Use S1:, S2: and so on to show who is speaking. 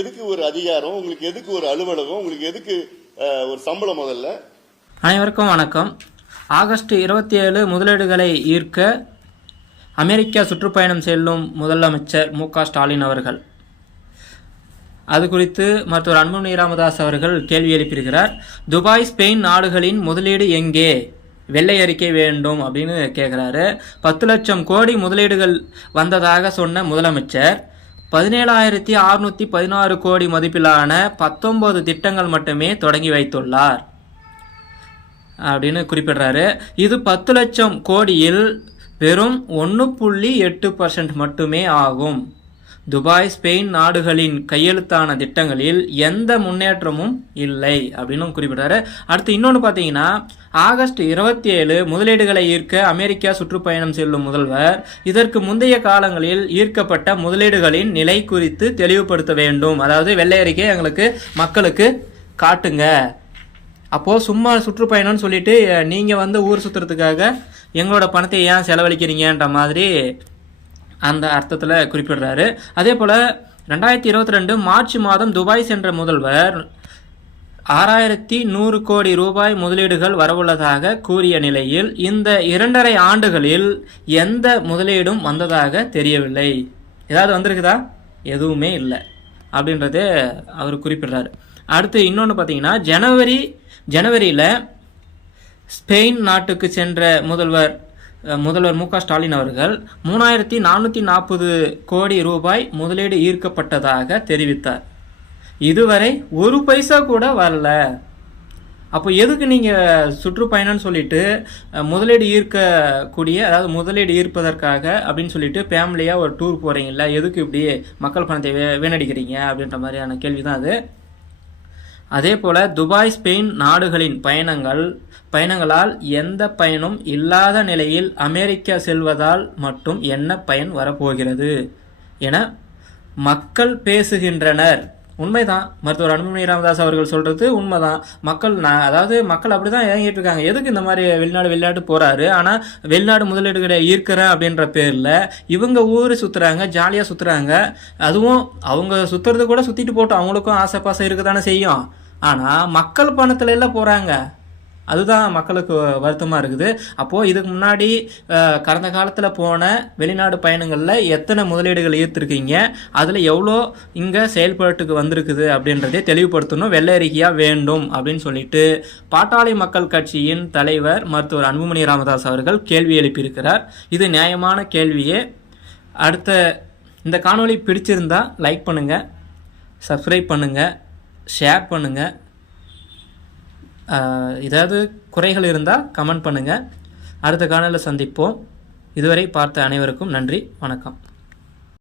S1: எதுக்கு ஒரு அதிகாரம்? உங்களுக்கு எதுக்கு ஒரு அலுவலகம்? உங்களுக்கு எதுக்கு ஒரு சம்பளம் முதல்ல?
S2: அனைவருக்கும் வணக்கம். ஆகஸ்ட் இருபத்தி ஏழு முதலீடுகளை ஈர்க்க அமெரிக்கா சுற்றுப்பயணம் செல்லும் முதலமைச்சர் மு க ஸ்டாலின் அவர்கள். அது குறித்து மருத்துவர் அன்புமணி ராமதாஸ் அவர்கள் கேள்வி எழுப்பியிருக்கிறார். துபாய் ஸ்பெயின் நாடுகளின் முதலீடு எங்கே? வெள்ளை அறிக்கை வேண்டும் அப்படின்னு கேட்குறாரு பத்து லட்சம் கோடி முதலீடுகள் வந்ததாக சொன்ன முதலமைச்சர். பதினேழாயிரத்தி அறுநூத்தி பதினாறு கோடி மதிப்பிலான பத்தொன்பது திட்டங்கள் மட்டுமே தொடங்கி வைத்துள்ளார். அப்படின்னு குறிப்பிடுறாரு. இது பத்து லட்சம் கோடியில் வெறும் ஒன்று புள்ளி எட்டு பர்சன்ட் மட்டுமே ஆகும். துபாய் ஸ்பெயின் நாடுகளின் கையெழுத்தான திட்டங்களில் எந்த முன்னேற்றமும் இல்லை அப்படின்னு குறிப்பிட்டாரு அடுத்து இன்னொன்று பார்த்தீங்கன்னா ஆகஸ்ட் இருபத்தி ஏழு முதலீடுகளை ஈர்க்க அமெரிக்கா சுற்றுப்பயணம் செல்லும் முதல்வர். இதற்கு முந்தைய காலங்களில் ஈர்க்கப்பட்ட முதலீடுகளின் நிலை குறித்து தெளிவுபடுத்த வேண்டும். அதாவது வெள்ளை அறிக்கை எங்களுக்கு மக்களுக்கு காட்டுங்க. அப்போது சும்மா சுற்றுப்பயணம்னு சொல்லிட்டு நீங்கள் வந்து ஊர் சுற்றுறதுக்காக எங்களோட பணத்தை ஏன் செலவழிக்கிறீங்கன்ற மாதிரி அந்த அர்த்தத்தில் குறிப்பிடுறாரு. அதே போல் ரெண்டாயிரத்தி இருபத்தி ரெண்டு மார்ச் மாதம் துபாய் சென்ற முதல்வர் ஆறாயிரத்தி நூறு கோடி ரூபாய் முதலீடுகள் வரவுள்ளதாக கூறிய நிலையில் இந்த இரண்டரை ஆண்டுகளில் எந்த முதலீடும் வந்ததாக தெரியவில்லை. ஏதாவது வந்திருக்குதா? எதுவுமே இல்லை. அப்படின்றது அவர் குறிப்பிடுறாரு. அடுத்து இன்னொன்று பார்த்தீங்கன்னா ஜனவரி ஜனவரியில் ஸ்பெயின் நாட்டுக்கு சென்ற முதல்வர் முதல்வர் மு ஸ்டாலின் அவர்கள் மூணாயிரத்தி நானூற்றி நாற்பது கோடி ரூபாய் முதலீடு ஈர்க்கப்பட்டதாக தெரிவித்தார். இதுவரை ஒரு பைசா கூட வரல. அப்போ எதுக்கு நீங்கள் சுற்றுப்பயணம்னு சொல்லிட்டு முதலீடு ஈர்க்கக்கூடிய அதாவது முதலீடு ஈர்ப்பதற்காக அப்படின்னு சொல்லிட்டு ஃபேமிலியாக ஒரு டூர் போகிறீங்களா எதுக்கு இப்படி மக்கள் பணத்தை வீணடிக்கிறீங்க அப்படின்ற மாதிரியான கேள்வி தான் அது. அதே போல துபாய் ஸ்பெயின் நாடுகளின் பயணங்கள் பயணங்களால் எந்த பயனும் இல்லாத நிலையில் அமெரிக்கா செல்வதால் மட்டும் என்ன பயன் வரப்போகிறது? என மக்கள் பேசுகின்றனர். உண்மைதான். மருத்துவர் அன்புமணி ராமதாஸ் அவர்கள் சொல்றது உண்மைதான். மக்கள் நான் அதாவது மக்கள் அப்படிதான் இறங்கிட்டு இருக்காங்க எதுக்கு இந்த மாதிரி வெளிநாடு வெளிநாடு போறாரு? ஆனா வெளிநாடு முதலீடுகளை ஈர்க்கிறேன் அப்படின்ற பேர்ல இவங்க ஊர் சுத்துறாங்க ஜாலியா சுத்துறாங்க. அதுவும் அவங்க சுத்துறது கூட சுத்திட்டு போட்டோம். அவங்களுக்கும் ஆசை பாசம் இருக்கதானே செய்யும். ஆனா மக்கள் பணத்துல எல்லாம் போறாங்க. அதுதான் மக்களுக்கு வருத்தமாக இருக்குது. அப்போது இதுக்கு முன்னாடி கடந்த காலத்தில் போன வெளிநாடு பயணங்களில் எத்தனை முதலீடுகள் ஈர்த்துருக்கீங்க? அதில் எவ்வளோ இங்கே செயல்பாட்டுக்கு வந்திருக்குது அப்படின்றதை தெளிவுபடுத்தணும். வெள்ளை வேண்டும் அப்படின்னு சொல்லிட்டு பாட்டாளி மக்கள் கட்சியின் தலைவர் மருத்துவர் அன்புமணி ராமதாஸ் அவர்கள் கேள்வி எழுப்பியிருக்கிறார். இது நியாயமான கேள்வியே. அடுத்த இந்த காணொளி பிடிச்சிருந்தா லைக் பண்ணுங்கள் சப்ஸ்கிரைப் பண்ணுங்கள் ஷேர் பண்ணுங்கள் ஏதாவது குறைகள் இருந்தால் கமெண்ட் பண்ணுங்கள் அடுத்த காணலில் சந்திப்போம். இதுவரை பார்த்த அனைவருக்கும் நன்றி. வணக்கம்.